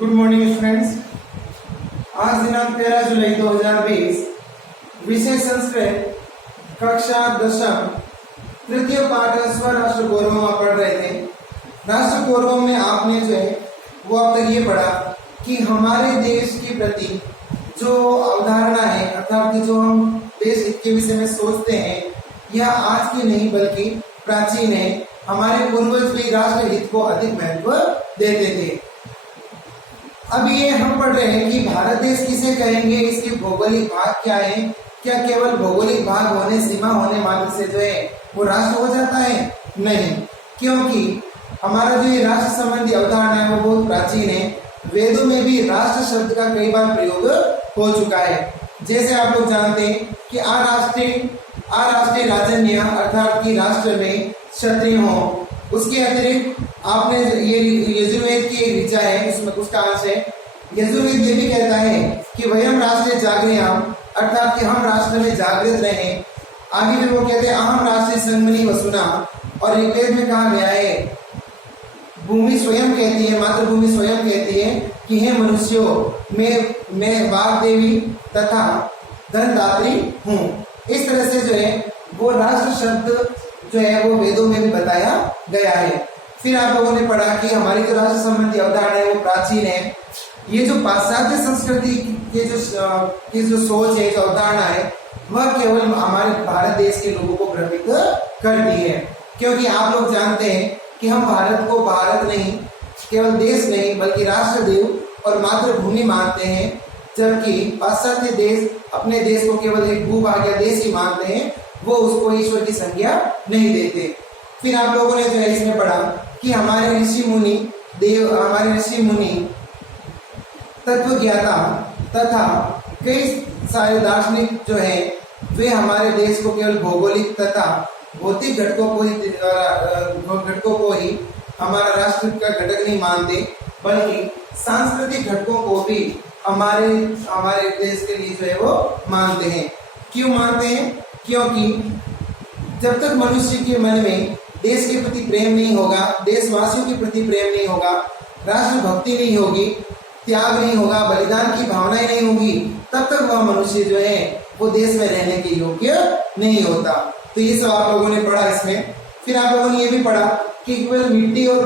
Good morning students. आज दिनांक 13 जुलाई 2020, विषय संस्कृत, कक्षा 10, तृतीय पाठ स्वराष्ट्र गौरव में पढ़ रहे थे। राष्ट्र गौरव में आपने जो है वो अब तक ये पढ़ा कि हमारे देश के प्रति जो अवधारणा है, अर्थात कि जो हम देश हित के विषय में सोचते हैं, यह आज की नहीं बल्कि प्राचीन है। हमारे पूर्वज भी राष्ट्र हित को अधिक महत्व देते थे। अब ये हम पढ़ रहे हैं कि भारत देश किसे कहेंगे, इसके भौगोलिक भाग क्या है। क्या केवल भौगोलिक भाग होने, सीमा होने मात्र से जो है वो राष्ट्र हो जाता है? नहीं, क्योंकि हमारा जो ये राष्ट्र संबंधी अवधारणा है वो बहुत प्राचीन है। वेदों में भी राष्ट्र शब्द का कई बार प्रयोग हो चुका है। जैसे आप लोग जानते हैं कि अराष्ट्रीय राजन्य अर्थात कि राष्ट्र में क्षत्रिय हो। उसके अतिरिक्त आपने ये यजुर्वेद की एक ऋचा है, उसमें उसका अंश है। यजुर्वेद ये भी कहता है कि वयम राष्ट्र जागृयाम, अर्थात कि हम राष्ट्र में जागृत रहें। आगे भी वो कहते हैं अहम राष्ट्र संगमनी वसुना, और ऋग्वेद में कहा गया है, भूमि स्वयं कहती है, मातृभूमि स्वयं कहती है कि हे मनुष्यों, मैं वाग देवी तथा धनदात्री हूँ। इस तरह से जो है वो राष्ट्र शब्द जो है वो वेदों में भी बताया गया है। फिर आप लोगों ने पढ़ा कि हमारी जो राष्ट्र संबंधी अवधारणा है वो प्राचीन है। ये जो पाश्चात्य संस्कृति के जो सोच है, जो अवधारणा है, वह केवल हमारे भारत देश के लोगों को भ्रमित करती है। क्योंकि आप लोग जानते हैं कि हम भारत को भारत नहीं, केवल देश नहीं बल्कि राष्ट्र देव और मातृभूमि मानते हैं, जबकि पाश्चात्य देश अपने देश को केवल एक भूभाग या देश ही मानते हैं, वो उसको ईश्वर की संज्ञा नहीं देते। फिर आप लोगों ने जो है इसमें पढ़ा कि हमारे ऋषि मुनि तत्वज्ञाता तथा कई सारे दार्शनिक जो है वे हमारे देश को केवल भौगोलिक तथा भौतिक घटकों को ही हमारा राष्ट्र का घटक नहीं मानते, बल्कि सांस्कृतिक घटकों को भी हमारे देश के लिए जो है वो मानते हैं। क्यों मानते हैं? क्योंकि जब तक मनुष्य के मन में देश के प्रति प्रेम नहीं होगा, देशवासियों के प्रति प्रेम नहीं होगा, राष्ट्र भक्ति नहीं होगी, त्याग नहीं होगा, बलिदान की भावनाएं नहीं होगी, तब तक वह मनुष्य जो है वो देश में रहने के योग्य नहीं होता। तो ये सब आप लोगों ने पढ़ा इसमें। फिर आप लोगों ने ये भी पढ़ा कि केवल मिट्टी और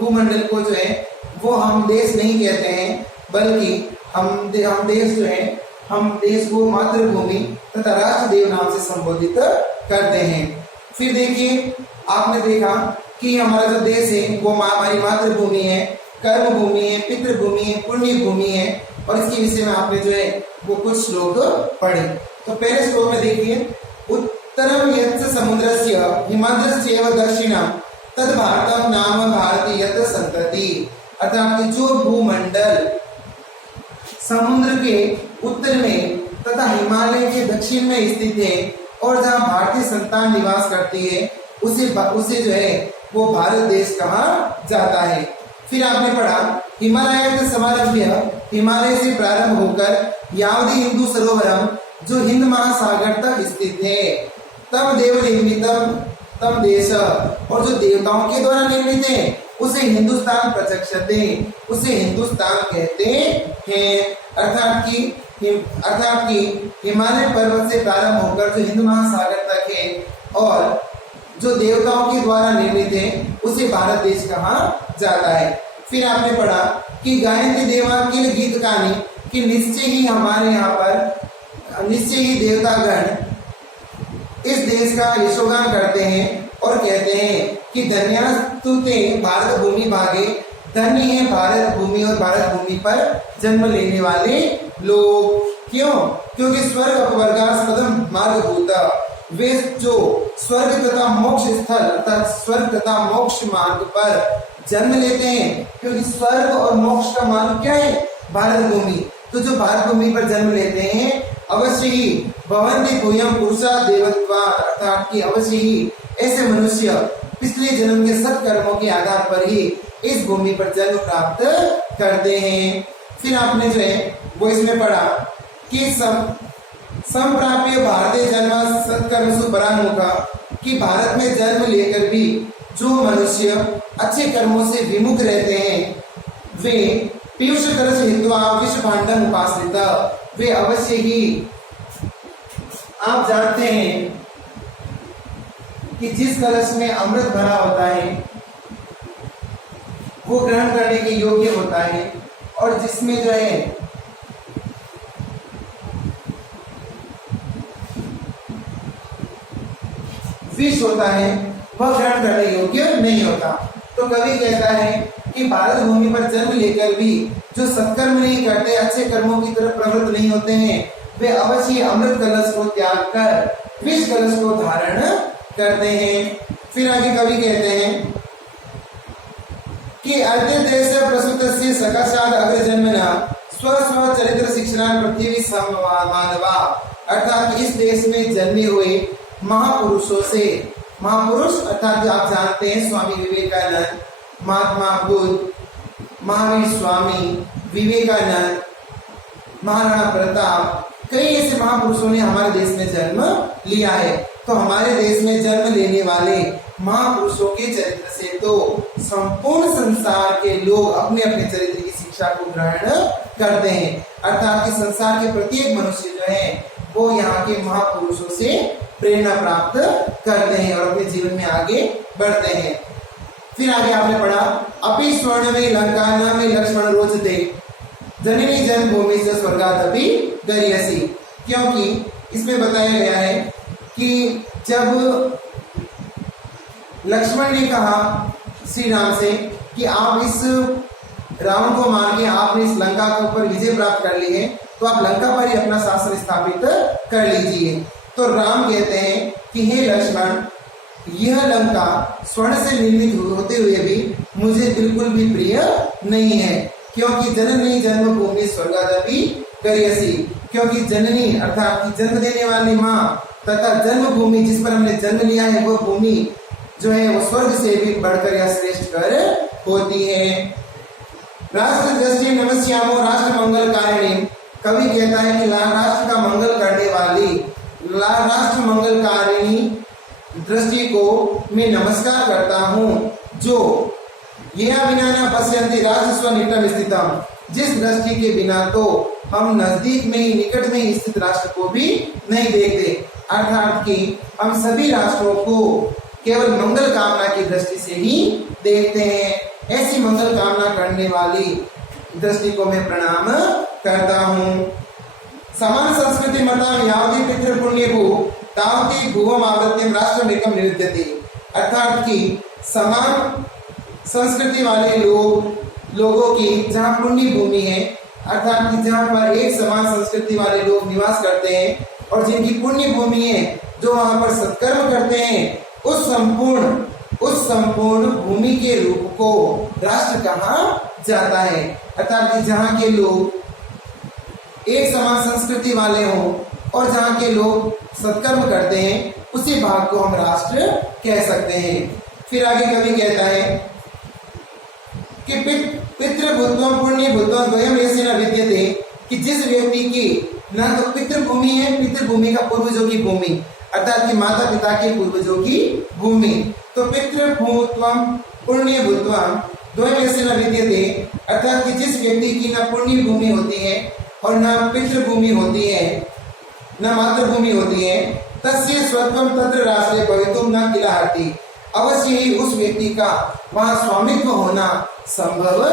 भूमंडल को जो है वो हम देश नहीं कहते हैं, बल्कि हम देश जो है, हम देश को मातृभूमि तथा राष्ट्र देव नाम से संबोधित करते हैं। फिर देखिए, आपने देखा कि हमारा जो देश है वो हमारी मातृभूमि है, कर्म भूमि है, पितृभूमि है, पुण्य भूमि है, और इसके विषय में आपने जो है वो कुछ श्लोक पढ़े। तो पहले श्लोक में देखिए, उत्तरम यत् समुद्रस्य हिमाद्रस्यैव दक्षिणम तद भारतम नाम भारती यत् संतति, अर्थात जो भूमंडल समुद्र के उत्तर में तथा हिमालय के दक्षिण में स्थित है और जहाँ भारतीय संतान निवास करती है, उसे जो है वो भारत देश कहा जाता है। फिर आपने पढ़ा हिमालय समारभ्य, हिमालय से प्रारंभ होकर यावदी हिंदू सरोवरम, जो हिंद महासागर तक स्थित है, तब देव निर्मितम तम देश, और जो देवताओं के द्वारा निर्मित है उसे हिंदुस्तान प्रचक्षते, उसे हिंदुस्तान कहते हैं। अर्थात कि हिमालय पर्वत से प्रारंभ होकर जो हिंद महासागर तक है और जो देवताओं के द्वारा निर्मित है उसे भारत देश कहा जाता है। फिर आपने पढ़ा कि गायन्ति देवा किल गीत कहानी, कि निश्चय ही हमारे यहाँ पर निश्चय ही देवतागण इस देश का यशोगान करते हैं और कहते हैं कि धन्यास्तु ते भारत भूमि भागे, धन्य है भारत भूमि और भारत भूमि पर जन्म लेने वाले लोग। क्यों? क्योंकि स्वर्ग अपवर्गास्पदम मार्गभूत, वे जो स्वर्ग तथा मोक्ष स्थल अर्थात स्वर्ग तथा मोक्ष मार्ग पर जन्म लेते हैं, क्योंकि स्वर्ग और मोक्ष का मार्ग क्या है? भारत भूमि। तो जो भारत भूमि पर जन्म लेते हैं अवश्य ही भवन्ति भूयं पुरुषा देवत्वा, अर्थात कि अवश्य ही ऐसे मनुष्य पिछले जन्म के सत्कर्मों के आधार पर ही इस भूमि पर जन्म प्राप्त करते हैं। फिर आपने जो है वो इसमें पढ़ा कि संप्राप्य भारतीय जन्म सत्कर्मसु परामुखा, कि भारत में जन्म लेकर भी जो मनुष्य अच्छे कर्मों से विमुख रहते हैं वे पीयूष कलश हित्वा विश्व भांडम उपाश्रित, वे अवश्य ही, आप जानते हैं कि जिस कलश में अमृत भरा होता है वो ग्रहण करने के योग्य होता है, और जिसमें जो है विष होता है वह ग्रहण करने योग्य नहीं होता। तो कवि कहता है कि भारत भूमि पर जन्म लेकर भी जो सत्कर्म नहीं करते, अच्छे कर्मों की तरफ प्रवृत्त नहीं होते हैं, वे अवश्य अमृत कलश को त्याग कर विष कलश को धारण करते हैं। फिर आगे कवि कहते हैं कि अर्धे देश प्रसूतस्य सकाशाद अग्रजन्मना स्व स्व चरित्र शिक्षण पृथ्वी मानवा, अर्थात इस देश में जन्मे हुए महापुरुषों से, महापुरुष अर्थात आप जानते हैं स्वामी विवेकानंद, महात्मा बुद्ध, महावीर स्वामी, विवेकानंद, महाराणा प्रताप, कई ऐसे महापुरुषों ने हमारे देश में जन्म लिया है। तो हमारे देश में जन्म लेने वाले महापुरुषों के चरित्र से तो संपूर्ण संसार के लोग अपने अपने चरित्र की शिक्षा को ग्रहण करते हैं, अर्थात कि संसार के प्रत्येक मनुष्य जो है वो यहाँ के महापुरुषों से प्रेरणा प्राप्त करते हैं और अपने जीवन में आगे बढ़ते हैं। फिर आगे आपने पढ़ा अपि स्वर्ण में लंका में लक्ष्मण रोचते जननी जन्मभूमि से स्वर्गादपि गरीयसी, क्योंकि इसमें बताया गया है कि जब लक्ष्मण ने कहा श्री राम से कि आप इस रावण को मार के आपने इस लंका के ऊपर विजय प्राप्त कर ली है, तो आप लंका पर ही अपना शासन स्थापित कर लीजिए। तो राम कहते हैं कि हे लक्ष्मण, यह लंका स्वर्ण से निर्मित होते हुए भी मुझे बिल्कुल भी प्रिय नहीं है, क्योंकि जननी जन्मभूमि स्वर्गादपि गरीयसी, क्योंकि जननी अर्थात जन्म देने वाली माँ तथा जन्मभूमि जिस पर हमने जन्म लिया है वह भूमि जो है वो स्वर्ग से भी बढ़कर या श्रेष्ठ कर होती है। राष्ट्र दृष्टि नमस्यामो राष्ट्र मंगल कारिणी, कवि कहता है कि राष्ट्र का मंगल करने वाली राष्ट्र मंगलकारिणी दृष्टि को मैं नमस्कार करता हूँ, जो यह बिना न पश्यन्ति राष्ट्र स्वनिकटम स्थितम, जिस दृष्टि के बिना तो हम नजदीक में ही निकट में ही स्थित राष्ट्र को भी नहीं देखते, अर्थात कि हम सभी राष्ट्रों को केवल मंगल कामना की दृष्टि से ही देखते हैं। ऐसी मंगल कामना करने वाली दृष्टि को मैं प्रणाम करता हूँ। समान संस्कृति मता यावती पितृ पुण्य भू तावती भुवम आवृत्यम राष्ट्र निकम निरुद्धति, अर्थात कि समान संस्कृति वाले लोगों की जहाँ पुण्य भूमि है, अर्थात कि जहाँ पर एक समान संस्कृति वाले लोग निवास करते हैं और जिनकी पुण्य भूमि है, जो वहाँ पर सत्कर्म करते हैं, उस संपूर्ण भूमि के रूप को राष्ट्र कहा जाता है। अर्थात कि जहाँ के लोग एक समान संस्कृति वाले हों और जहाँ के लोग सत्कर्म करते हैं, उसी भाग को हम राष्ट्र कह सकते हैं। फिर आगे कवि कहता है कि पितृभूत्वम पुण्य भूत्वम द्वयम ऐसे न विद्यते, कि जिस व्यक्ति की न तो पितृभूमि है, पितृभूमि का पूर्वजों की भूमि, अर्थात कि माता पिता के पूर्वजों की भूमि, तो पितृभूत्वम पुण्य भूत्वम द्वयम ऐसे न विद्यते, अर्थात कि जिस व्यक्ति की न पुण्य भूमि होती है और न पितृभूमि होती है, न मातृभूमि होती है, तस्य स्वत्वम तत्र राष्ट्रे भवितुम न किलाहति, अवश्य ही उस व्यक्ति का वहां स्वामित्व होना संभव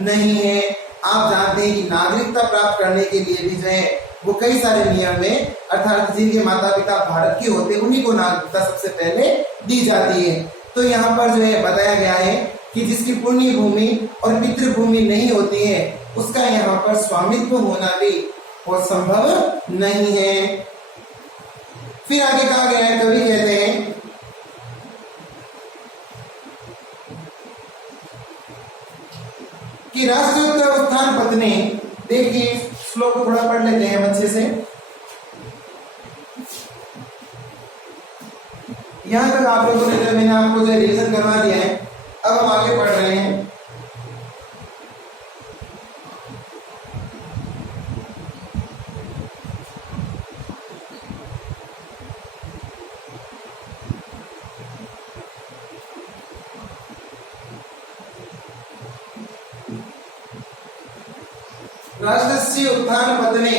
नहीं है। आप जानते हैं कि नागरिकता प्राप्त करने के लिए भी जो है वो कई सारे नियम है, अर्थात जिनके माता पिता भारत के होते हैं उन्हीं को नागरिकता सबसे पहले दी जाती है। तो यहाँ पर जो है बताया गया है कि जिसकी पुण्य भूमि और पितृभूमि नहीं होती है, उसका यहाँ पर स्वामित्व होना भी वो संभव नहीं है। फिर आगे कहा गया है, कवि कहते हैं कि राष्ट्रोत्तर उत्थान पत्नी, देखिए श्लोक को थोड़ा पढ़ लेते हैं अच्छे से। यहां तक आप लोगों ने मैंने आपको जो रिवीजन करवा दिया है, अब हम आगे पढ़ रहे हैं। राष्ट्रस्य उत्थान पतने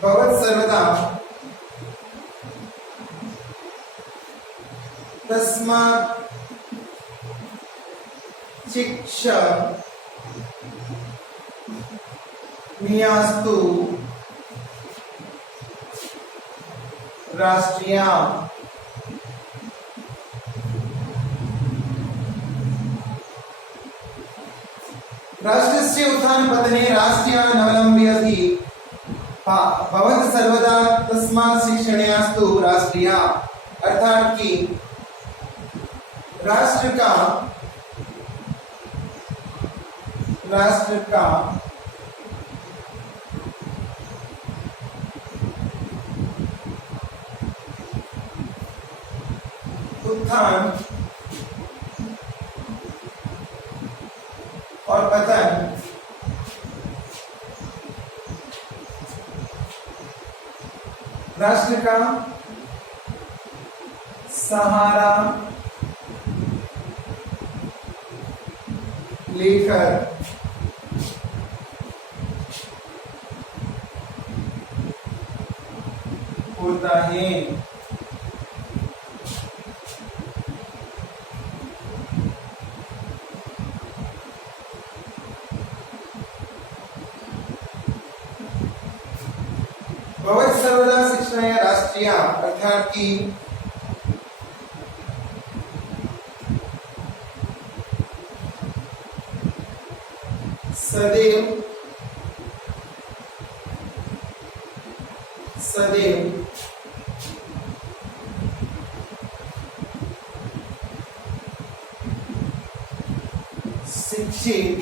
भवत सर्वदा तस्मात् शिक्षणीयास्तु राष्ट्रिया। राष्ट्रस्य उत्थान पतने राष्ट्रियानवलम्ब्यति भवत सर्वदा तस्मात् शिक्षणीयास्तु राष्ट्रिया। अर्थात कि राष्ट्र का उत्थान और पतन राष्ट्र का सहारा लेकर होता है। भवत सर्वदा शिक्षणीया राष्ट्रिया अर्थात कि सदैव शिक्षित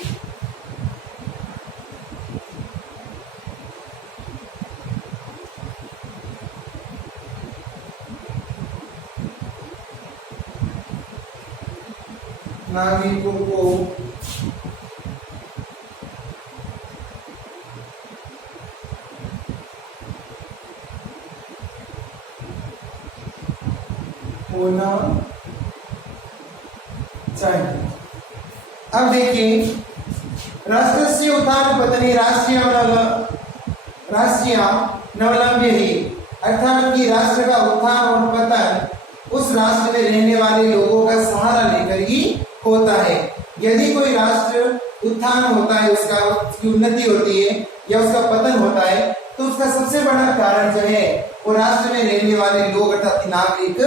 नागरिकों को होना चाहिए। अब देखिए, राष्ट्रस्य उत्थान पतने राष्ट्रियानवलम्ब्य ही अर्थात कि राष्ट्र का उत्थान और पतन उस राष्ट्र में रहने वाले लोगों का सहारा लेकर ही होता है। यदि कोई राष्ट्र उत्थान होता है, उसकी उन्नति होती है या उसका पतन होता है, तो उसका सबसे बड़ा कारण जो है वो राष्ट्र में रहने वाले लोग अर्थात नागरिक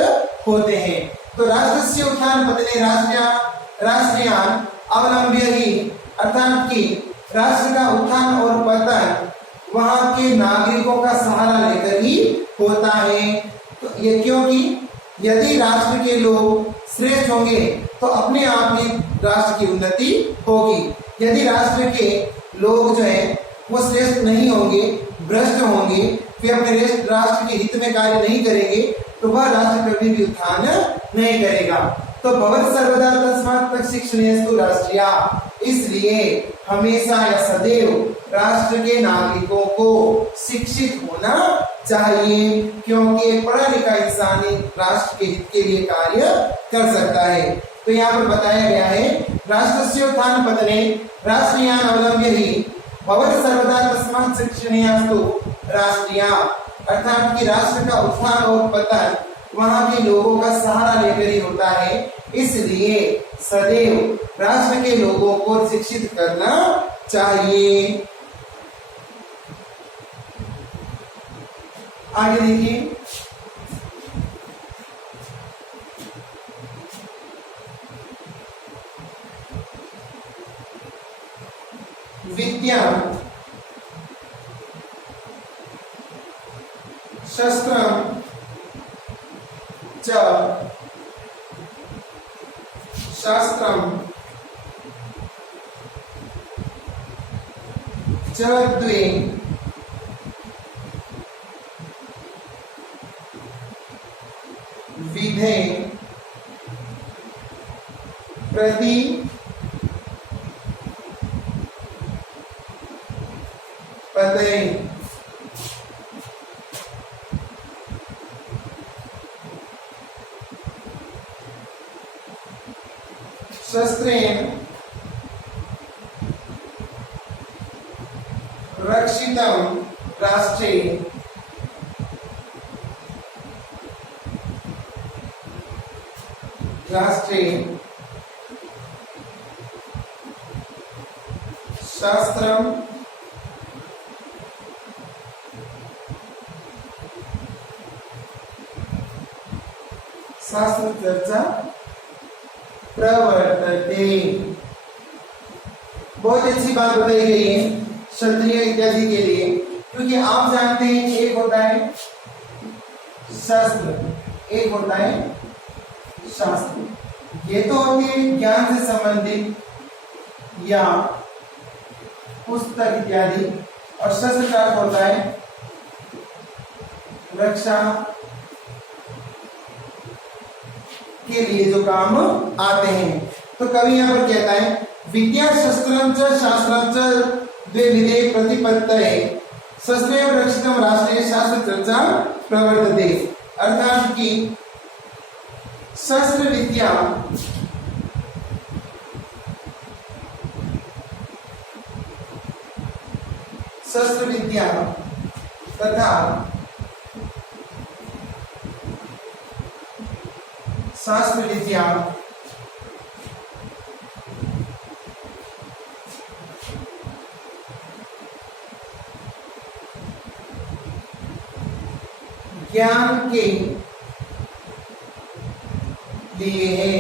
होते हैं। तो राष्ट्रस्य उत्थान पतने राष्ट्रियान अवलंब्य ही अर्थात कि राष्ट्र का उत्थान और पतन वहां के नागरिकों का सहारा लेकर ही होता है। तो ये क्योंकि यदि राष्ट्र के लोग श्रेष्ठ होंगे तो अपने आप ही राष्ट्र की उन्नति होगी। यदि राष्ट्र के लोग जो है वो श्रेष्ठ नहीं होंगे, भ्रष्ट होंगे, वे अपने राष्ट्र के हित में कार्य नहीं करेंगे, तो वह राष्ट्र कभी भी उत्थान नहीं करेगा। तो भवत सर्वदा तस्मात् शिक्षणीयास्तु राष्ट्रिया, इसलिए हमेशा या सदैव राष्ट्र के नागरिकों को शिक्षित होना चाहिए, क्योंकि एक पढ़ा लिखा इंसान ही राष्ट्र के हित के लिए कार्य कर सकता है। तो यहाँ पर बताया गया है राष्ट्रस्य उत्थान पतने राष्ट्रियानवलम्ब्य ही भवत सर्वदा तस्मात् शिक्षणीयास्तु राष्ट्रिया, अर्थात कि राष्ट्र का उत्थान और पतन वहां के लोगों का सहारा लेकर ही होता है, इसलिए सदैव राष्ट्र के लोगों को शिक्षित करना चाहिए। आगे देखिए, विद्या शस्त्रम शास्त्रम च द्वे विधे प्रतिपत्तये शस्त्रेण रक्षितं राष्ट्रे शास्त्रम शास्त्र चर्चा प्रवर्तते। बहुत अच्छी बात बताई गई है क्षत्रिय इत्यादि के लिए, क्योंकि आप जानते हैं एक होता है शस्त्र, एक होता है शास्त्र। ये तो होती है ज्ञान से संबंधित या पुस्तक इत्यादि, और शस्त्र का अर्थ होता है रक्षा के लिए जो काम आते हैं। तो कवि यहाँ पर कहता है विद्या शस्त्रं च शास्त्रं च द्वे विधे प्रतिपत्तये शस्त्रेण रक्षितं राष्ट्रे शास्त्र चर्चा प्रवर्तते। अर्थात कि शस्त्र विद्या तथा शास्त्र विद्या ज्ञान के लिए है।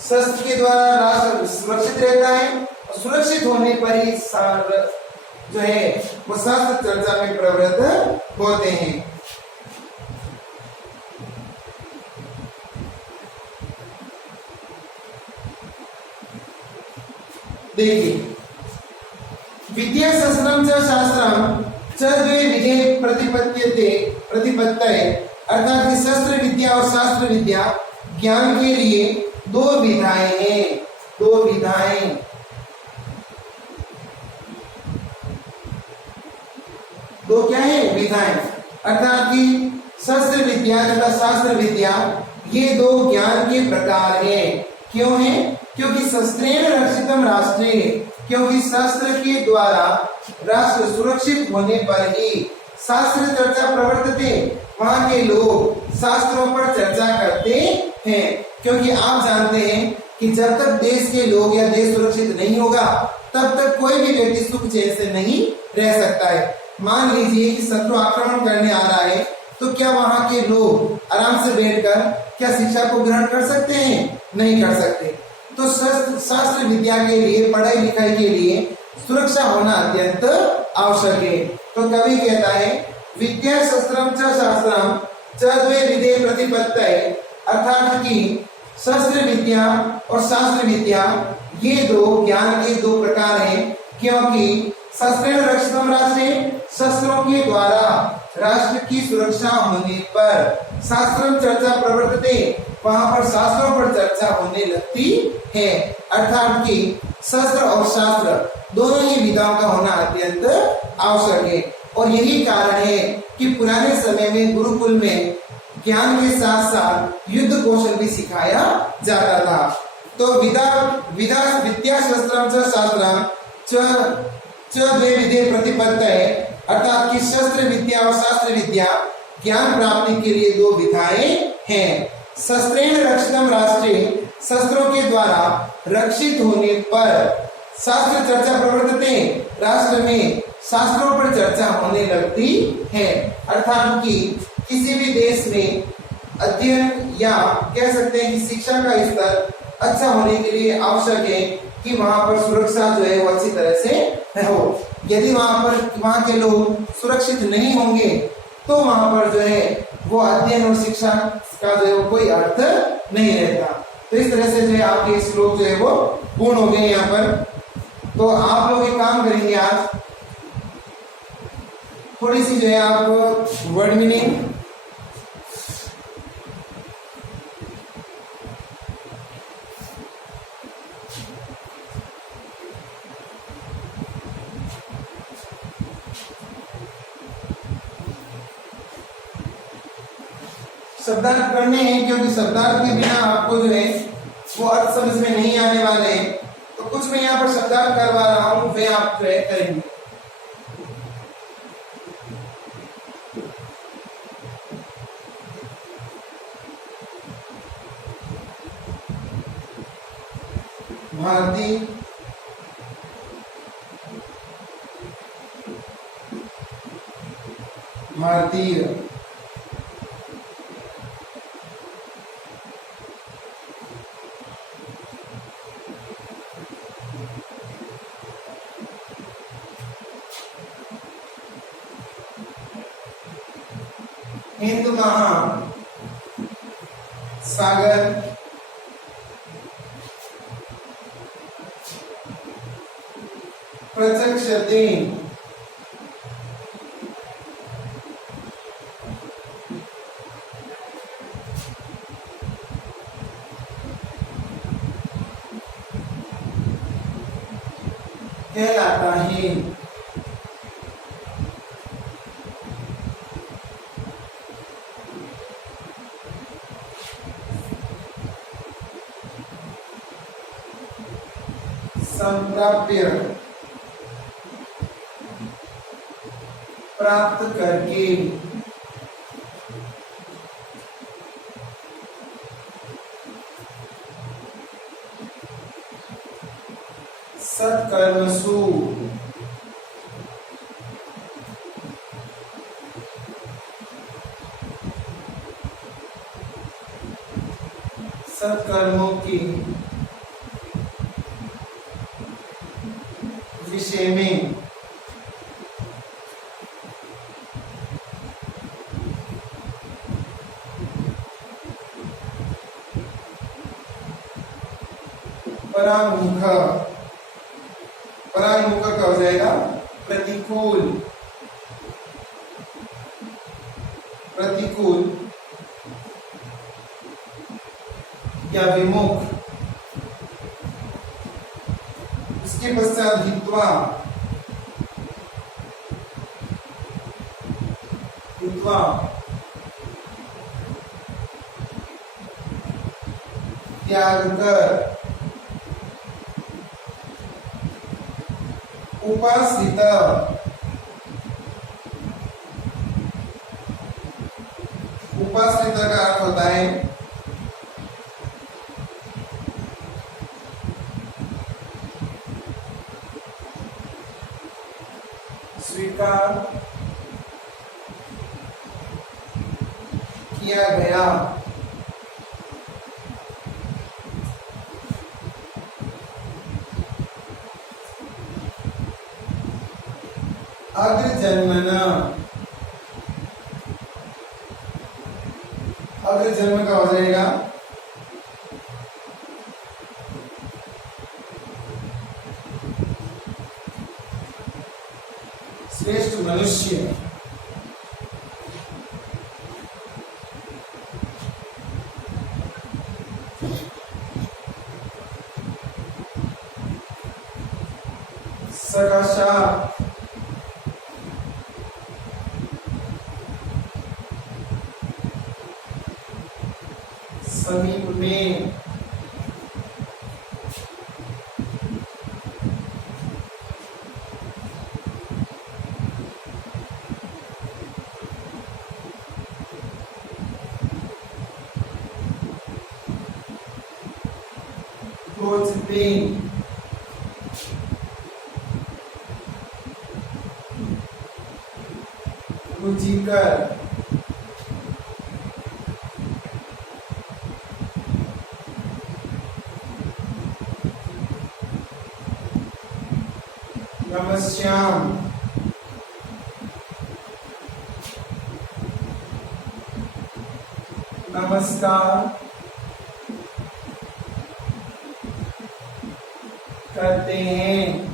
शस्त्र के द्वारा राष्ट्र सुरक्षित रहता है, और सुरक्षित होने पर ही जो है वो शास्त्र चर्चा में प्रवृत्त होते हैं। देखिए विद्या शस्त्रम च शास्त्रम च द्वे विधे प्रतिपत्तये अर्थात कि शस्त्र विद्या और शास्त्र विद्या ज्ञान के लिए दो विधाएं हैं। दो क्या है? विधाएं। अर्थात कि शस्त्र विद्या तथा शास्त्र विद्या ये दो ज्ञान के प्रकार हैं। क्यों है? क्योंकि शस्त्रेण रक्षितम राष्ट्रे, क्योंकि शस्त्र के द्वारा राष्ट्र सुरक्षित होने पर ही शास्त्र चर्चा प्रवर्तते, वहां के लोग शास्त्रों पर चर्चा करते हैं। क्योंकि आप जानते हैं कि जब तक देश के लोग या देश सुरक्षित नहीं होगा तब तक कोई भी व्यक्ति सुख चैन से नहीं रह सकता है। मान लीजिए कि शत्रु आक्रमण करने आ रहा है, तो क्या वहां के लोग आराम से बैठकर क्या शिक्षा को ग्रहण कर सकते हैं? नहीं कर सकते। तो शास्त्र विद्या के लिए, पढ़ाई लिखाई के लिए सुरक्षा होना अत्यंत आवश्यक है। तो कवि कहता है विद्या शस्त्रम च शास्त्रम च द्वे विधे प्रतिपत्तये अर्थात कि शस्त्र विद्या और शास्त्र विद्या ये दो ज्ञान के दो प्रकार हैं। क्योंकि शस्त्रेण रक्षितम राष्ट्रे, शस्त्रों के द्वारा राष्ट्र की सुरक्षा होने पर शास्त्रम चर्चा प्रवर्तते, वहां पर शास्त्रों पर चर्चा होने लगती है। अर्थात कि शस्त्र और शास्त्र दोनों ही विधाओं का होना अत्यंत आवश्यक है। और यही कारण है कि पुराने समय में गुरुकुल में ज्ञान के साथ साथ युद्ध कौशल भी सिखाया जाता था। तो विद्या शस्त्रम च शास्त्रम च द्वे विधे प्रतिपत्तये अर्थात कि शस्त्र विद्या और शास्त्र विद्या ज्ञान प्राप्ति के लिए दो विधाएं हैं। शस्त्रेण रक्षितम राष्ट्रे, शस्त्रों के द्वारा रक्षित होने पर शास्त्र चर्चा प्रवर्तते, राष्ट्र में शास्त्रों पर चर्चा होने लगती है। अर्थात कि किसी भी देश में अध्ययन या कह सकते हैं कि शिक्षा का स्तर अच्छा होने के लिए आवश्यक है कि वहां पर सुरक्षा जो है वो अच्छी तरह से हो। यदि वहां के लोग सुरक्षित नहीं होंगे तो वहां पर जो है वो अध्ययन और शिक्षा का जो है वो कोई अर्थ नहीं रहता। तो तो इस तरह से जो है आपके श्लोक जो है वो पूर्ण हो गए यहाँ पर। तो आप लोग एक काम करेंगे, आज थोड़ी सी जो है आप वर्ड मीनिंग, शब्दार्थ करने हैं, क्योंकि शब्दार्थ के बिना आपको जो है वो अर्थ समझ में नहीं आने वाले हैं। तो कुछ मैं यहाँ पर शब्दार्थ करवा रहा हूँ, वे आप जो है करेंगे। भारतीय, भारतीय, हिंद महासागर, प्रत्यक्ष दिन, कहलाता है। संप्राप्य, प्राप्त करके, सत्कर्मसु, सत्कर्मों की विषय में परांमुख, परांमुख का हो जाएगा प्रतिकूल, प्रतिकूल या विमुख। इसके पश्चात हित्वा, हित्वा त्याग कर, उपासित, उपासित का अर्थ होता है स्वीकार किया गया, अग्रजन्मना, अग्रजन्म का हो जाएगा श्रेष्ठ मनुष्य, सकाशात, समीप में, खोजबीन, रुचिकर, नमस्याम, नमस्कार, करते हैं।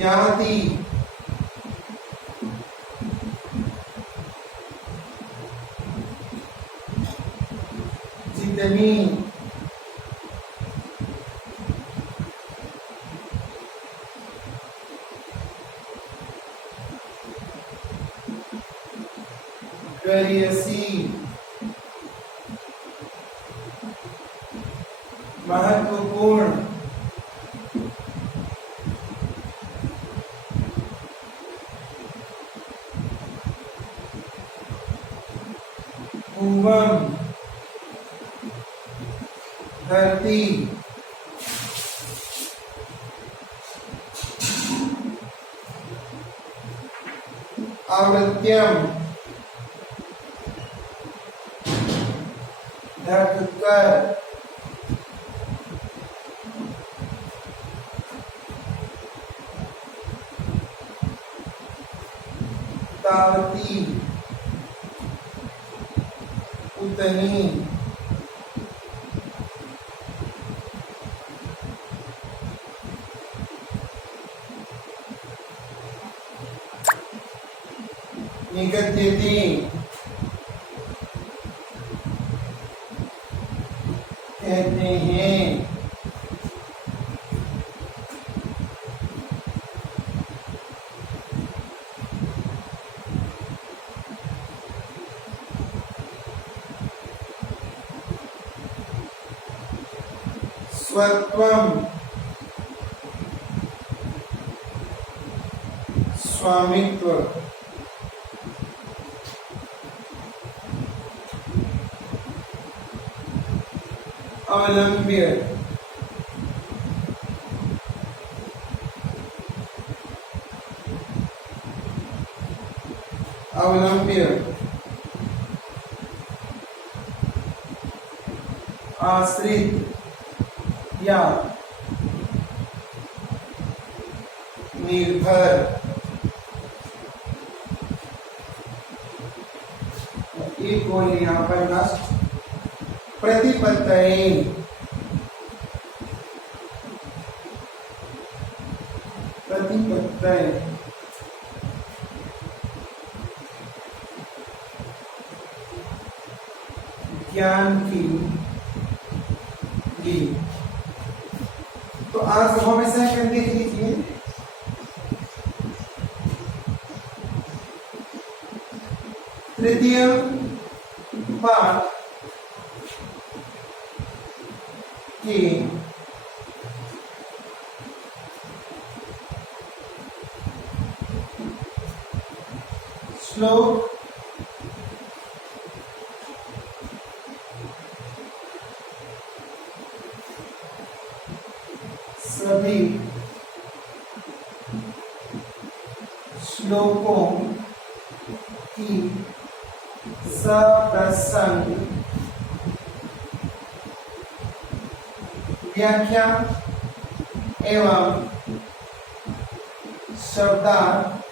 यावती जितनी करियसी महत्वपूर्ण भुवन धरती आवृत्यम धरकर तावती उतनी निगद्यते कहते हैं। स्वत्वम स्वामित्व अवलंब्य अवलंब्य आश्रित या निर्भर। एक और यहाँ पर लास्ट प्रतिपत्तये प्रतिपत्तये ज्ञान की गी। तो आज हमेशा कर देख लीजिए तृतीय पाठ की श्लोक सभी श्लोकों की सप्रसंग व्याख्या एवं शब्दार्थ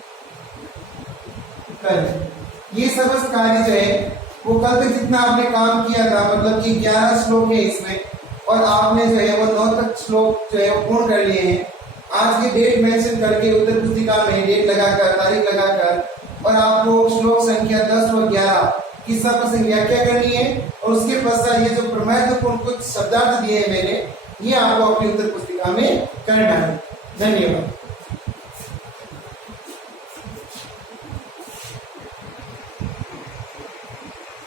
करें। ये सबस कार्य जो है वो कल तक जितना आपने काम किया था, मतलब कि 11 श्लोक है इसमें, और आपने जो है वो 9 तक श्लोक जो है वो पूर्ण कर लिए हैं। आज की डेट मेंशन करके उत्तर पुस्तिका में डेट लगाकर, तारीख लगाकर, और आपको श्लोक संख्या 10 और 11 की सप्रसंग व्याख्या करनी है। और उसके पश्चात ये जो महत्वपूर्ण कुछ शब्दार्थ दिए हैं मैंने, ये आपको अपनी उत्तर पुस्तिका में करना है। धन्यवाद।